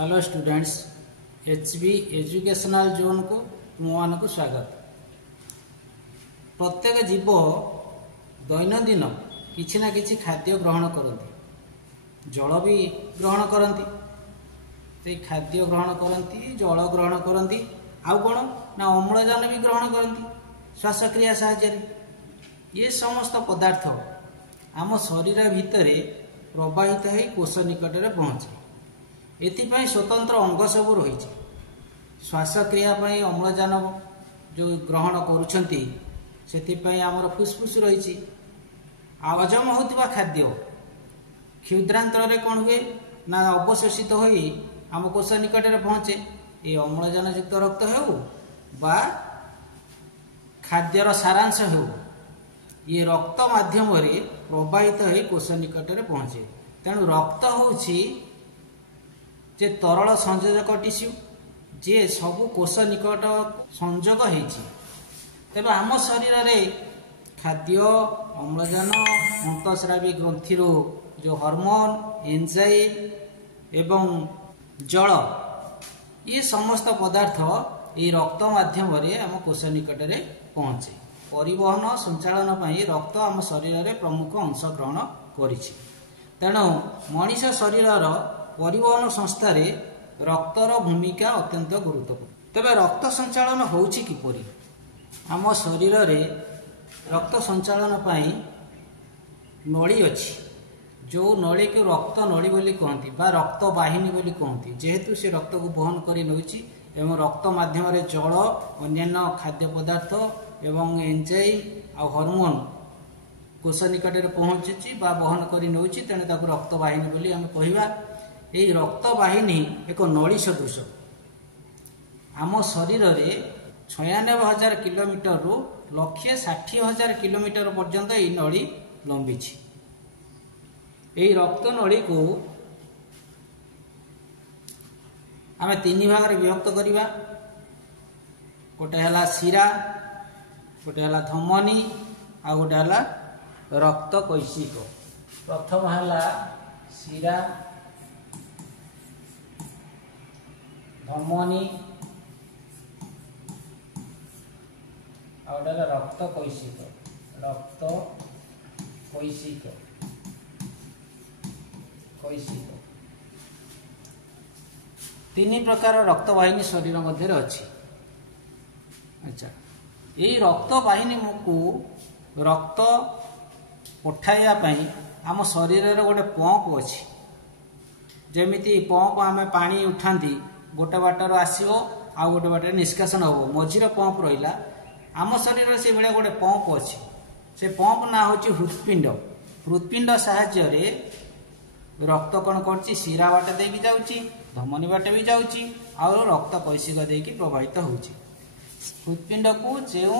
Hello students, HB educational zone को तुम को स्वागत। प्रत्येक जीव दैनंदिन किछि ना किछि खाद्य ग्रहण करती, जल भी ग्रहण करती, खाद्य ग्रहण करती, जल ग्रहण करती, आउ कौन ना अम्लजान भी ग्रहण करती श्वासक्रिया साहाय्य। ये समस्त पदार्थ आम शरीर भितर प्रवाहित हो कोष निकट में पहुँचे। एथिपाई स्वतंत्र अंग सब रही। श्वासक्रिया अम्लजान जो ग्रहण करुछंती सेथिपाई आमर फुसफुस रही। हजम होता खाद्य क्षुद्रांतर कौन हुए ना अवशोषित हो आम कोष निकट में पहुँचे। ये अम्लजान युक्त रक्त हो बा खाद्यर सारांश हो, ये रक्त माध्यम प्रवाहित हो कोष निकट में पहुँचे। तेणु रक्त होछि जे तरल संयोजक टिश्यू जे सबु कोष निकट संयोग होइछि। तेबे आम शरीर में खाद्य अम्लजान अंतस्रावी ग्रंथि जो हार्मोन एंजाइम एवं जल ये समस्त पदार्थ ये रक्त माध्यम आम कोष निकट में पहुँचे। परिवहन संचालन पर रक्त आम शरीर में प्रमुख अंश ग्रहण करिछि। तेणु मनीष शरीर परिवहन संस्था रे रक्तर भूमिका अत्यंत गुरुत्वपूर्ण। तेबे रक्त संचालन होउछि किपरि? आम शरीर रे रक्त संचालन पाई नली अछि, जो नली को रक्त नली बोली कहती बा रक्त वाहिनी बोली कहती। जेहेतु से रक्त को वहन करी नउछि एवं रक्त माध्यम रे जल अन्यान्य खाद्य पदार्थ एवं एंजाइम आ हार्मोन कोष निकट में पहुँची बा वहन करी नउछि, तेणु ताकु रक्त वाहिनी बोली आम कहिबा। यही रक्त वाहिनी एक नली सदृश आम शरीर में 96,000 किलोमीटर रु 1,60,000 किलोमीटर पर्यंत यही नली लंबी। यही रक्त नली को आम 3 भाग में विभक्त करवा। गोटे है शिरा, गोटे है धमनी, आ गोटे है रक्त कैशिक। प्रथम है शिरा, धमनी और रक्त कैशिक। रक्त कैशिक कैशिक 3 प्रकार रक्त वाहिनी शरीर मध्य अच्छी। अच्छा, यही रक्त वाहिनी को रक्त पठाइबा आम शरीर रे गोटे पंप अच्छी। जमीती पंप आम पानी उठाती गोटे बाटर आसो आ गोटे बाटर निष्कासन हम, मझीर पंप रहा। आम शरीर से भाया गोटे पंप अच्छी। से पंप ना हूँ हृत्पिंड। हृत्पिंड साहाय्य रक्त कौन कर शिरा बाट दे जाऊँगी, धमनी बाट भी जाऊँगी, आ रक्त कैशिक देकी प्रभावित होउछि। हृत्पिंड को जो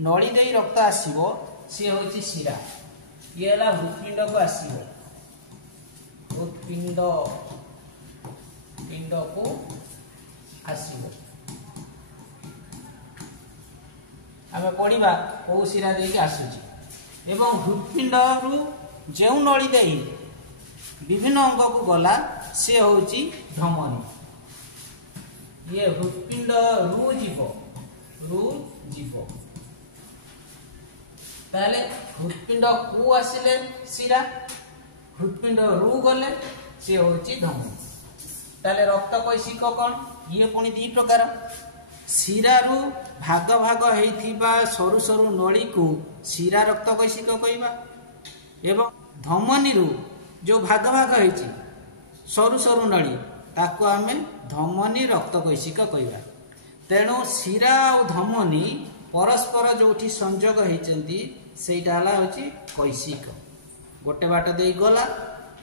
नली दे रक्त आसो सी हूँ शिरा, ये है हृत्पिंड को आसो। हृत्पिंड पिंड को आसो आम पढ़ा कौ शिरा देके आसूची। एवं हृत्पिंड रु जो नली दे विभिन्न अंग को गला सी हूँ धमनी। ये हृत्पिंड रु जीव ताले हृत्पिंड को आसिले शिरा, हृत्पिंड रु गले सी हूँ धमनी। ताले रक्त कैशिक कौन? ये पुणी 2 प्रकार। शिरा रु भाग भाग होइथिबा सरु सरु नली को शिरा रक्त कैशिक कहबा। एवं धमनी रु जो भाग भाग होइछि सरु सरु नली ताको आमे धमनी रक्त कैशिक कहबा। तेणु शिरा और धमनी परस्पर जोठी संयोग होइचंती सेटा हला होछि कैशिक। गोटे बाट दे गला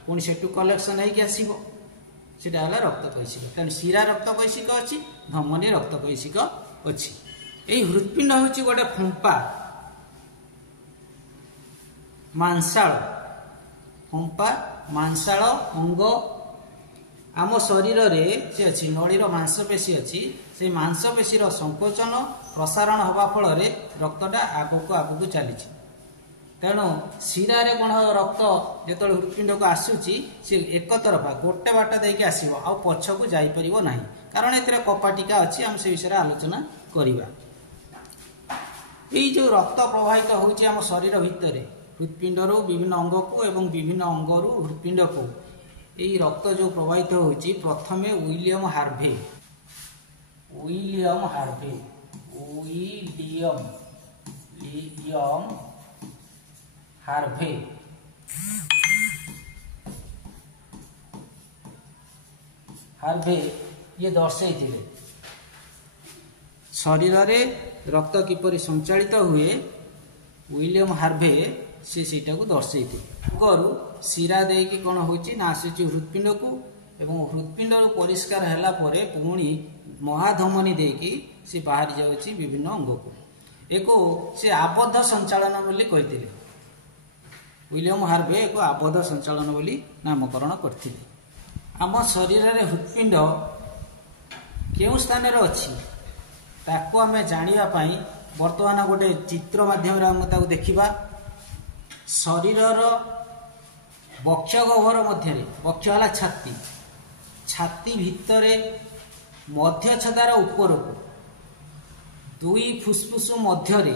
पुणी सेटू कलेक्शन होइके आसीबो, सीटा है रक्त कैशिक। तेणु शिरा रक्त कैशिक अच्छी, धमनी रक्त कैशिक अच्छी। यही हृत्पिंड हूँ गोटे फंपा मांसाल, फंपा मांसाल अंग आम शरीर में से अच्छी। नलीर मांसपेशी अच्छी, से मांसपेशी संकोचन प्रसारण हवा फल रक्तटा आगक आगक चली। तेणु शिरारे कौन रक्त जो हृत्पिंड को आसूची सी एक तरफा गोटे बाट देके आसो आ पछकू जापर ना कारण ए कपाटिका अच्छी आम से विषय आलोचना करवा। जो रक्त प्रवाहित होम शरीर भितर हृत्पिंड विभिन्न अंग को एवं विभिन्न अंगरू हृत्पिंड को यही रक्त जो प्रवाहित होती प्रथमे विलियम हार्वे हार्वे हार्वे ये दर्शाई शरीर रे रक्त किपरि संचालित हुए विलियम हार्वे से सीटा को दर्शाई गरु शिरा देकी कौन होची ना आसुची हृत्पिंड को एवं हृत्पिंड परिष्कार हैला परे पुणी महाधमनी देकी से बाहरी जाउची विभिन्न अंग को एको से आबद्ध संचालन बोली कहते विलियम हार्वे एक आबद्ध संचालन बोली नामकरण करते। आम शरीर रे हृत्पिंड केउ स्थान रे अछि ताको आमे जानिबा पई वर्तमान गोटे चित्र माध्यम रे हम ताको देखिबा। शरीर वक्ष गह्वर मध्य वक्ष है छाती छाती भितर मध्य छदार ऊपर को दुई फुसफुस मध्य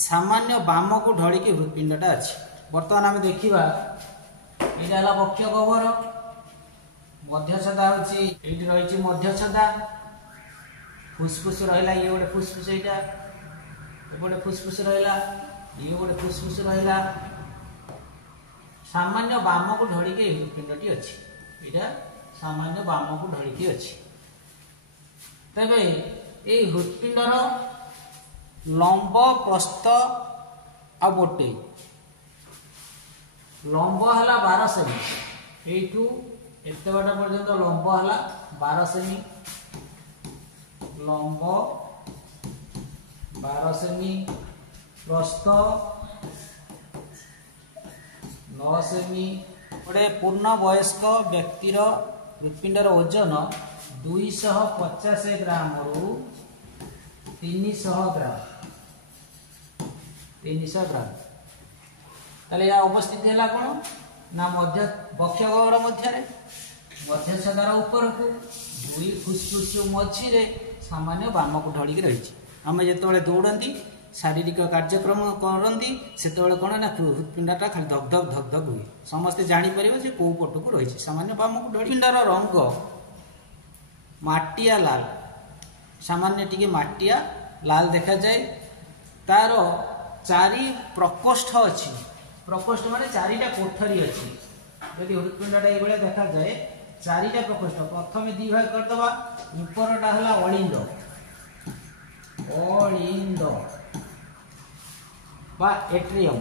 सामान्य बाम को ढलिकी हृत्पिंडटा अच्छी। बर्तमान आम देखा यहाँ वक्ष गह्वर मध्य छदा होती रही मध्य छदा फुसफुस रहा ये गोटे फुसफुस यहाँ गोटे फुसफुस रहा ये गोटे फुसफुस रहा सामान्य बाम को ढलिकी हृत्पिंडटी अच्छी यहाँ सामान्य बाम को ढलिकी अच्छी। तेबे ये हृत्पिंडर लंब प्रस्थ आ मोटे लंब है 12 सेमी यू एत बाट पर्यंत लंब है 12 सेमी लंब 12 सेमी प्रस्थ 9 सेमी। गोटे पूर्ण वयस्क व्यक्तिर हृत्पिंडर ओजन 250 ग्राम रु 300 ग्राम ताले या उपस्थित है कौन ना मध्य वक्ष गह्वर मध्य छदार ऊपर को दुई फुसफुस मझी सामान्य बाम को ढलिकी रही। आम जो दौड़ती शारीरिक कार्यक्रम करती से कौन ना हृत्पिंडटा खाली धक धक धक धक हुए समस्ते जापर से कौ पट को रही सामान्य बाम को हृत्पिंडर रंग माटिया लाल सामान्य टिके माटिया लाल देखा जाए। तार चारि प्रकोष्ठ अच्छी प्रकोष्ठ माने चारिटा कोठरी अच्छी यदि हृत्पिंडटा ये देखा जाए चारिटा प्रकोष्ठ प्रथम दी भाग करदबा ऊपरटा है अलिंद अलिंद बा एट्रियम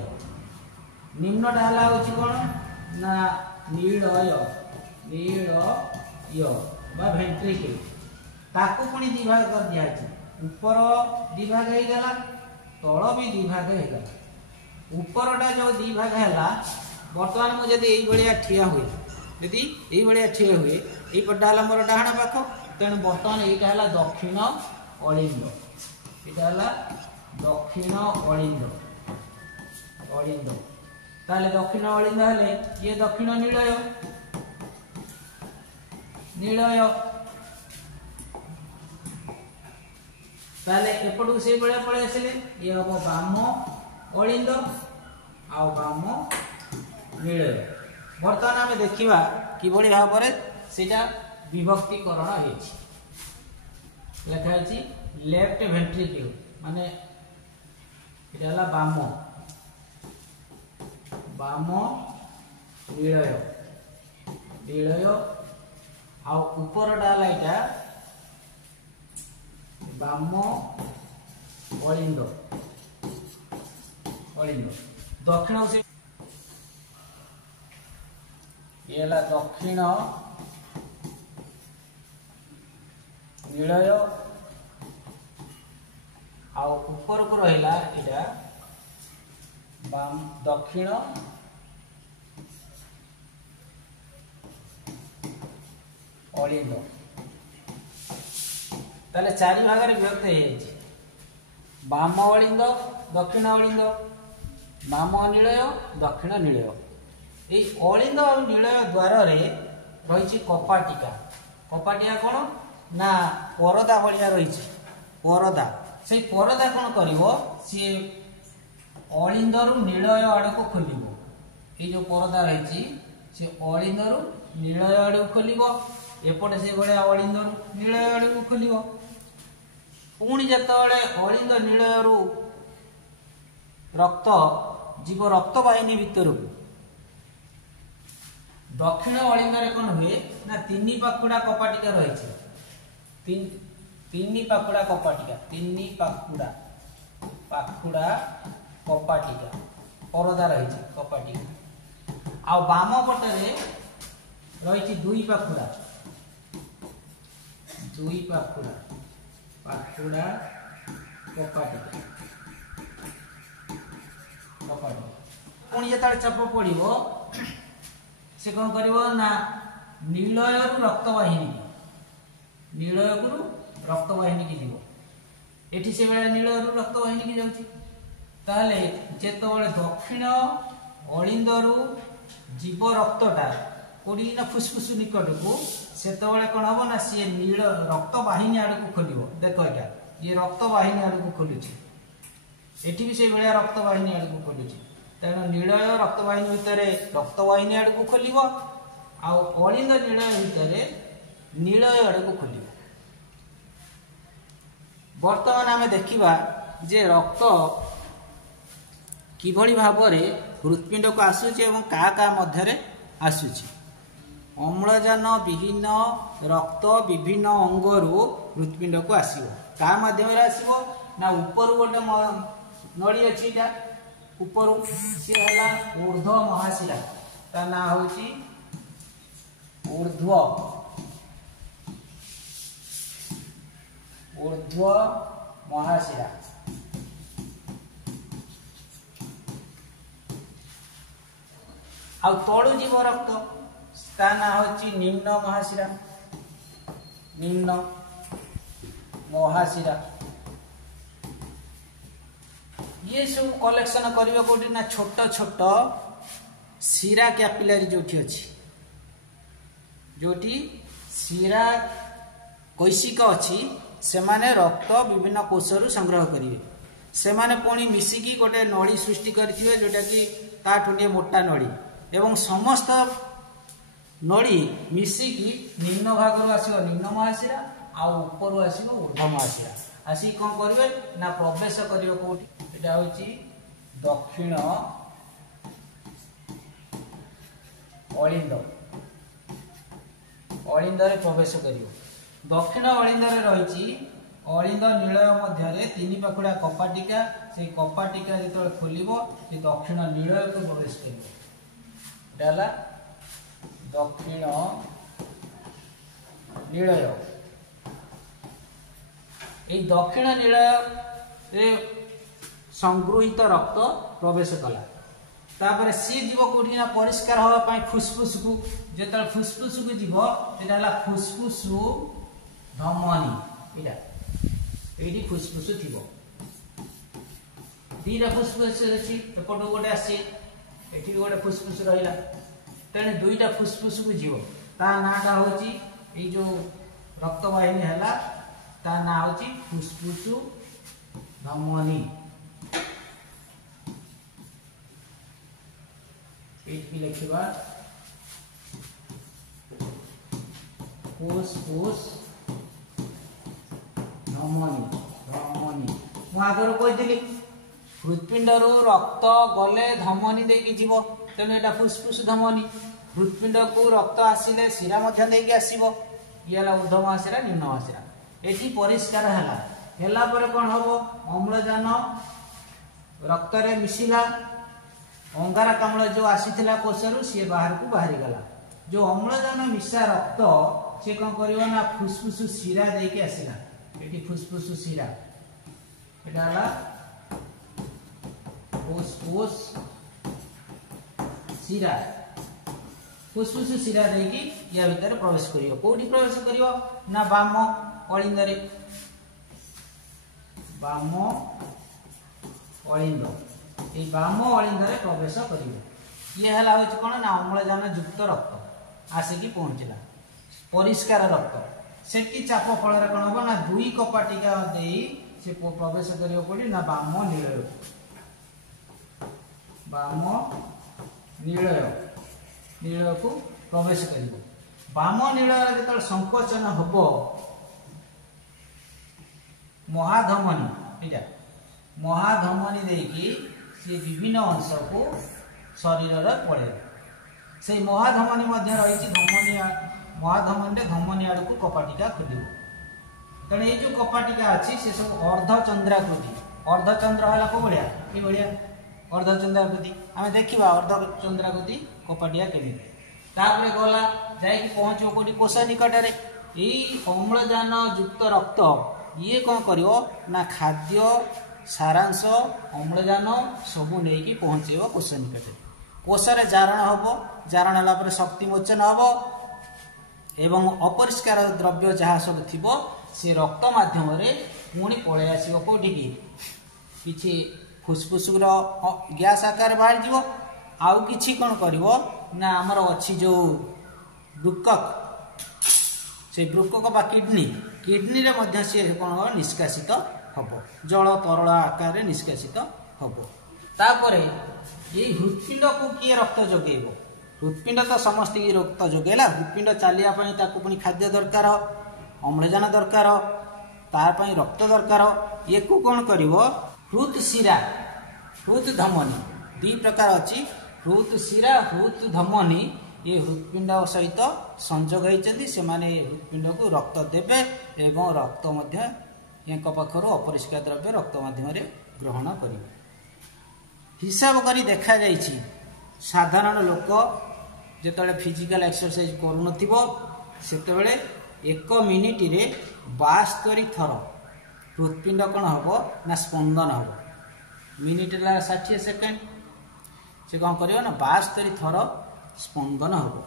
निम्नटा है कौन ना नीलय नीलय बा भेंट्रिकल ताकू पुणी दी भाग कर दिया ऊपर दी भाग हो गला तल भी दी भाग हो गला ऊपरटा जो दी भाग है बर्तमान मुझे ये ठिया हुए यदि ये ठिया हुए ये पटा है मोर डाहाण पाख तेणु बर्तमान यहाँ है दक्षिण अलिंद यहाँ दक्षिण अलिंद अलिंद ताले दक्षिण अलिंद हेले ये दक्षिण नीलय नीलय ताले एपटू से बड़े पड़े आसिले ये हम बाम अलिंद आ बाम नीलय। बर्तमान आम देखा किभली भाव से विभक्तिकरण लिखाई लेफ्ट भेंट्रिकल माने ये बाम बाम नीलय नीलय आ ऊपरटा है यहाँ बाम अलिंद अलिंद दक्षिण से ये दक्षिण नीलय आ ऊपर को रहा यहाँ बाम दक्षिण अलिंद ताले चारि भाग विभक्त हो बाम अलिंद दक्षिण अलिंद बाम नीलय दक्षिण नीलय ये अलिंद और नीलय द्वार रही कपाटिका कपाटिका कौन ना परदा भाया रही परदा से परदा कौन कर सी अलिंद रु नीलय आड़ को खोल ये जो परदा रही सी अलिंद रु नीलय आड़ को खोल एपटे से भाया अलिंद रु नीलय आड़ को खोल पुणी जिते अलिंद नीलय रु रक्त जीव रक्त वाहिनी भितर को दक्षिण अलिंद कौन हुए ना तीन पाखुड़ा कपाटिका रही तीन पाखुड़ा कपाटिका पाखुड़ा कपाटिका परदा रही कपाटिका आ बाम पटे रही दुई पाखुड़ा पाखुड़ा कपाटिका पुणी जो चाप पड़ो से कौन कर नीलय रक्तवाहिनी नीलय रक्तवाहिनी की जीव एठी से बेला नीलय रक्तवाहिनी की जाउची ताले जेतबेले दक्षिण अलिंद जीव रक्तटा कोडी ना फुसफुस निकट को सेतबेले कोन हबो ना सी नील रक्तवाहिनी आड़ को खोलिबो देखो एटा ये रक्तवाहिनी आड़ को खोलुची एठी भी से बेला रक्तवाहिनी आड़ को खोलुची तेणु नीलय रक्तवाहिनी भितर रक्तवाहिनी आड़ को खोल अलिंद नीलय भितर नीलय आड़ को खोल बर्तमान आम देखा जे रक्त किभली भाव हृत्पिंड को आसूची एवं का मध्य आसूची अम्लजान विहीन रक्त विभिन्न अंगरू हृत्पिंड को आसो का माध्यम आसो ना ऊपर गोटे नड़ी अच्छी ऊपर सी है ऊर्ध्व महाशिरा ता ना हूँ ऊर्ध्व महाशिरा तलु जीव रक्त ता ना हूँ निम्न महाशिरा ये सब कलेक्शन करबा कोठी ना छोट छोट शिरा कैपिलरी जोठी अछि जोठी शिरा कैसिक अच्छी से माने रक्त विभिन्न कोषरु संग्रह करेंगे से माने पुणी मिसिकी गोटे नड़ी सृष्टि करथिबे जोटा कि ताठुटिए मोटा नड़ी एवं समस्त नड़ी मिसिकी निम्न भाग आसो निम्न महाशिरा आ ऊपर आसो ऊर्ध्व महाशिरा आसी कौन करेंगे ना प्रवेश करियो कोठी एटा होची दक्षिण अलिंद रे प्रवेश करियो दक्षिण अलिंद रही अलिंद नीलय मध्य तीन पाखुड़ा कपाटिका से कपाटिका जो खोल से दक्षिण नीलय को प्रवेश कर दक्षिण नीलय ये दक्षिण नीलय संगृहित रक्त प्रवेश कला तापर सी जीव कौटी ना परिष्कार हाँपाई फुसफुस को जो फुसफुस को जीव यहाँ फुसफुस धमनी ये फुसफुस थी दीटा फुसफुस अच्छी एपटू गोटे आसी ये गोटे फुसफुस रहा तेणु दुईटा फुसफुस को जीव ता नाटा हूँ ये जो रक्तवाहिनी है ता ना हूँ फुसफुस धमनी लिखा फुसफुस धमनी आगर कही हृत्पिंड रक्त गले धमनी देकी जीव तेणु यहाँ फुसफुस धमनी हृत्पिंड को रक्त आसिले शिरा मध्य देकी आसो ये ऊर्ध्व महाशिरा निम्न महाशिरा ये परिष्कार है कौन हम अम्लजान रक्त रे मिसिला अंगारकाम्ल जो आसीथिला कोषरु सी बाहर को बाहरी गला जो अम्लजान मिशा रक्त सी कौन कर फुसफुस शिरा देकी आसला ये फुसफुस शिरा यहाँ फुसफुस शिरा देकी या भीतर प्रवेश करियो कोठी प्रवेश करियो ना बाम अलिंद এই বাମ ଅଳିନ୍ଦରେ ପ୍ରବେଶ କରିବ। ଇଏ ହେଲା ହେଉଛି କ'ଣ ନା ଅମ୍ଳଜାନ ଯୁକ୍ତ ରକ୍ତ ଆସିକି ପହଞ୍ଚିଲା, ପରିଷ୍କାର ରକ୍ତ। ସେଠି ଚାପ ଫଳରେ କ'ଣ ହବ ନା ଦୁଇ କପାଟିକା ଦେଇ ସେ ପ୍ରବେଶ କରିବ କୋଉଠି ନା ବାମ ନୀଳୟକୁ। ବାମ ନୀଳୟକୁ ପ୍ରବେଶ କରିବ। ବାମ ନୀଳୟରେ ଯେତେବେଳେ ସଂକୋଚନ ହବ ମହାଧମନୀ, ଏଇଟା ମହାଧମନୀ ଦେଇକି ସେ ବିଭିନ୍ନ ଅଂଶକୁ ଶରୀରରେ ପଳେଇବ। ସେଇ ମହାଧମନୀ ମଧ୍ୟ ରହିଛି ଧମନୀ, ମହାଧମନୀରେ ଧମନୀ ଆଡ଼କୁ କପାଟିକା ଖୋଲିବ। ତେଣୁ ଏଇ ଯୋଉ କପାଟିକା ଅଛି ସେ ସବୁ ଅର୍ଦ୍ଧଚନ୍ଦ୍ରାକୃତି। ଅର୍ଦ୍ଧଚନ୍ଦ୍ର ହେଲା କୋଉ ଭଳିଆ, ଏଇଭଳିଆ ଅର୍ଦ୍ଧଚନ୍ଦ୍ରାକୃତି। ଆମେ ଦେଖିବା ଅର୍ଦ୍ଧଚନ୍ଦ୍ରାକୃତି କପାଟିକା କେମିତି। ତାପରେ ଗଲା ଯାଇକି ପହଞ୍ଚିବ କୋଉଠି କୋଷ ନିକଟରେ। ଏଇ ଅମ୍ଳଜାନ ଯୁକ୍ତ ରକ୍ତ ଇଏ କ'ଣ କରିବ ନା ଖାଦ୍ୟ, ସାରାଂଶ, ଅମ୍ଳଜାନ ସବୁ ନେଇକି ପହଞ୍ଚେଇବ କୋଷ ନିକଟରେ। କୋଷରେ ଜାରଣ ହବ, ଜାରଣ ହେଲା ପରେ ଶକ୍ତି ମୋଚନ ହବ ଏବଂ ଅପରିଷ୍କାର ଦ୍ରବ୍ୟ ଯାହା ସବୁ ଥିବ ସେ ରକ୍ତ ମାଧ୍ୟମରେ ପୁଣି ପଳେଇ ଆସିବ କୋଉଠିକି, କିଛି ଫୁସଫୁସର ଗ୍ୟାସ୍ ଆକାରରେ ବାହାରିଯିବ। ଆଉ କିଛି କ'ଣ କରିବ ନା ଆମର ଅଛି ଯୋଉ ବୃକକ, ସେଇ ବୃକକ ବା କିଡନୀରେ ମଧ୍ୟ ସିଏ କ'ଣ ହବ ନିଷ୍କାସିତ ହବ, ଜଳ ତରଳ ଆକାରରେ ନିଷ୍କାସିତ ହବ। ତାପରେ ଏଇ ହୃତ୍ପିଣ୍ଡକୁ କିଏ ରକ୍ତ ଯୋଗେଇବ? ହୃତ୍ପିଣ୍ଡ ତ ସମସ୍ତଙ୍କୁ ରକ୍ତ ଯୋଗେଇଲା। ହୃତ୍ପିଣ୍ଡ ଚାଲିବା ପାଇଁ ତାକୁ ପୁଣି ଖାଦ୍ୟ ଦରକାର, ଅମ୍ଳଜାନ ଦରକାର, ତା ପାଇଁ ରକ୍ତ ଦରକାର। ୟାକୁ କ'ଣ କରିବ? ହୃତ୍ ଶିରା, ହୃତ୍ ଧମନୀ ଦୁଇ ପ୍ରକାର ଅଛି। ହୃତ୍ ଶିରା, ହୃତ୍ ଧମନୀ ये हृत्पिंड सहित संजोग होती से हृत्पिंड को रक्त देवे एवं रक्त पाखर अपरिष्कार द्रव्य रक्त माध्यम ग्रहण कर हिसाब कर देखा साधारण लोक जिते फिजिकल एक्सरसाइज करुन एक मिनिट रे 72 थर हृत्पिंड कौन हम ना स्पंदन हम मिनिट 60 सेकेंड से कौन कर 72 थर स्पंदन हम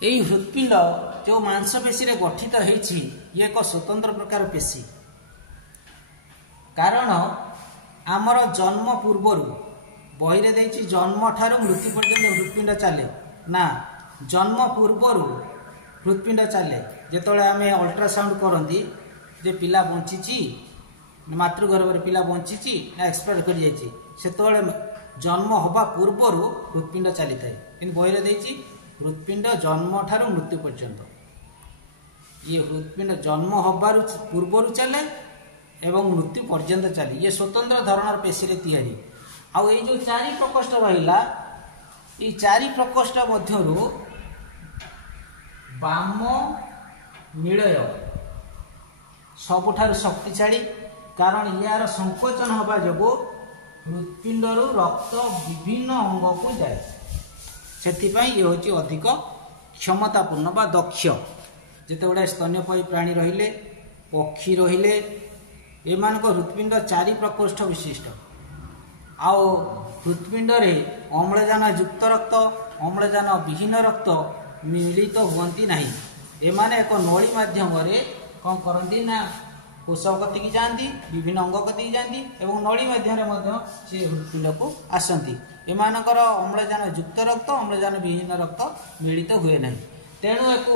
यही हृत्पिंड जो मांसपेशी रे गठित होती ये एक स्वतंत्र प्रकार पेशी कारण आमर जन्म पूर्वर बहिरे देछि जन्म ठारू मृत्यु पर्यंत हृत्पिंड चले ना जन्म पूर्वर हृत्पिंड चले जिते आम अल्ट्रासाउंड करती जे पिला बंची मातृगर्भ पिला बंची ना एक्सपायर कर जाते जन्म हवा पूर्वर हृत्पिंड चली थाए कि बहिरे देछि हृत्पिंड जन्म ठारू मृत्यु पर्यंत ये हृत्पिंड जन्म हबार पूर्वर चले एवं मृत्यु पर्यंत चले ये स्वतंत्र धरण पेशी रे तैयारी आउ ये जो चारि प्रकोष्ठ रहा ये चारि प्रकोष्ठ मध्यरु बाम निलय सबुठारु शक्तिशाली कारण यार संकोचन हवा जो हृत्पिंडरु रक्त विभिन्न अंग को जाए से ये हूँ अधिक क्षमतापूर्ण बा दक्ष जिते गुड़ा स्तन्यपायी प्राणी रहिले पक्षी रहिले एमान हृत्पिंड चारि प्रकोष्ठ विशिष्ट आउ हृत्पिंड रे अम्लजान युक्त रक्त अम्लजान विहीन रक्त मिलित हुअंती नहीं एमाने एक नली माध्यम कौन करती ना कोष गति की जाती विभिन्न अंग गति की जाती एवं नली माध्यम से हृत्पिंड को आसती एमानकर अम्लजान युक्त रक्त अम्लजान विहीन रक्त मिलित हुए नहीं तेणु एक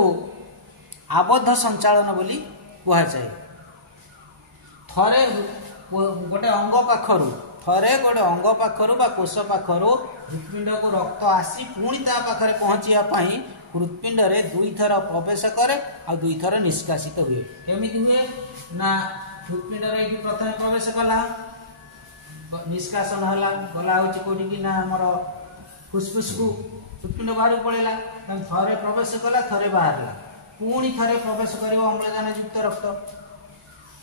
आबद्ध संचालन बोली कहुए थरे गोटे अंग पाखरु थरे गोटे अंग पाखरु बा कोष पाखरु हृत्पिंड को रक्त आसी पुणी ता पाखरे पहुँचापी हृत्पिंड रे 2 थर प्रवेश करे और 2 थर निष्कासित हुए एमती हुए ना हृत्पिंड रे प्रथम प्रवेश कला निष्कासन है गला हूँ कौटी कि ना आमर फुसफुस को हृत्पिंड बाहर पड़ेगा थरे प्रवेश कला थरे बाहर पुणी थरे प्रवेश कर अम्लजान युक्त रक्त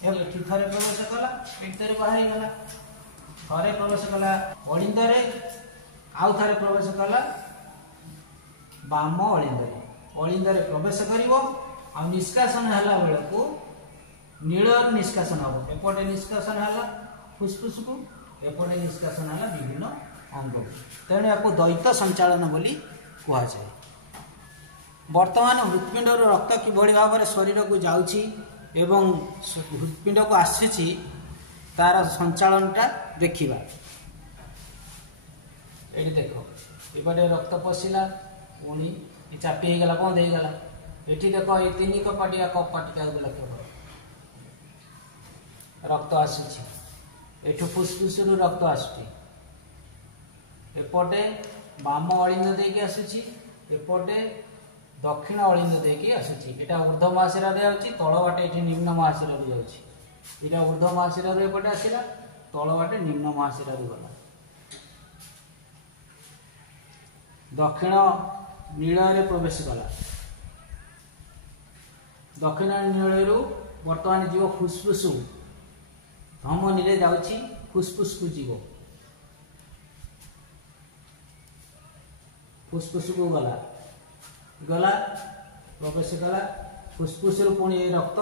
एठी थरे प्रवेश कला एठी बाहर गला थरे प्रवेश कला अलिंदरे आउ थरे प्रवेश कला बाम अलिंदरे प्रवेश करिवो आ निष्कासन हला बेलको नील निष्कासन हम एपटे निष्कासन हला फुसफुस को एपटे निष्कासन हला विभिन्न अंग तेणु या द्वैत संचालन बोली कहुए वर्तमान हृत्पिंड रक्त किभली भाव में शरीर को जाउछि एवं हृत्पिंड को आसी तार संचालनटा देखिबा ये देख ये रक्त पशिला पुणी चापी होगला बंद होगला ये देख ये 3 कपाटिया कपाटिका लक्ष्य कर रक्त आसूची एठू फुसफुस रक्त आसुची एपटे बाम अलिंद देकी आसुची एपटे दक्षिण अलिंद देकी आसुची एटा ऊर्ध्व महाशिरा जाउची तळ बाटे एठी निम्न महाशिरा जाउची एटा ऊर्ध्व महाशिरा एपटे आसिला तळ बाटे निम्न महाशिरा गला दक्षिण नीଳରେ प्रवेश कला दक्षिण नीळरू वर्तमान जीव फुसफुस धमनी रे जाउची फुसफुस को जीव फुसफुस को गला गला प्रवेश कला फुसफुस रु पुणी रक्त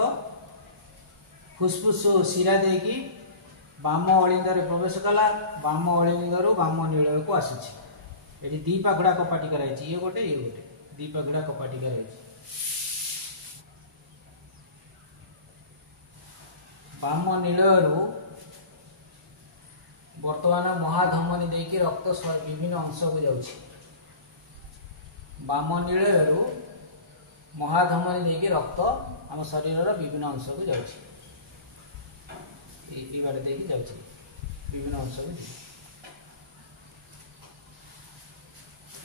फुसफुस शिरा देकी बाम अलिंद रे प्रवेश कला बाम अलिंद रु बाम नीळ को आसुची एटी दी पाखुड़ा कपाटी कराई ये गोटे दी पाखुड़ा कपाटी कराई बाम नीलू वर्तमान महाधमनी देकी रक्त विभिन्न अंश को जाउछि बाम नीलू महाधमनी देकी रक्त आम शरीर विभिन्न अंश को जाउछि बाटे देकी जाउछि विभिन्न अंश को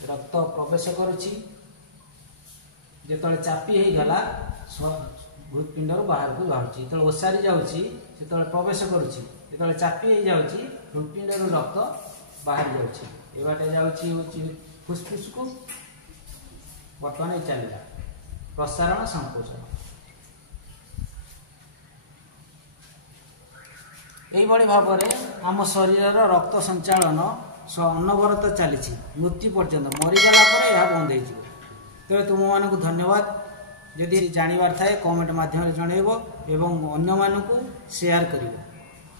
रक्त प्रवेश करुछि जेतले चापी हे गला हृदपिंड बाहर को बाहर जो ओसारी जाऊँगी से प्रवेश करुच्ची जो चापी हो जाऊँगी हृदपिंड रक्त बाहर जाटे जाऊँगी फुसफुस को बर्तमान चलला प्रसारण संकोचन यही भाव में आम शरीर रक्त संचालन अनवरत चली मृत्यु पर्यंत मरीगला यह बंद हो तेरे तुम मानक धन्यवाद जदि जानवर थाए कमेंट माध्यम जनइब एवं अन्य मानक शेयर करिवो।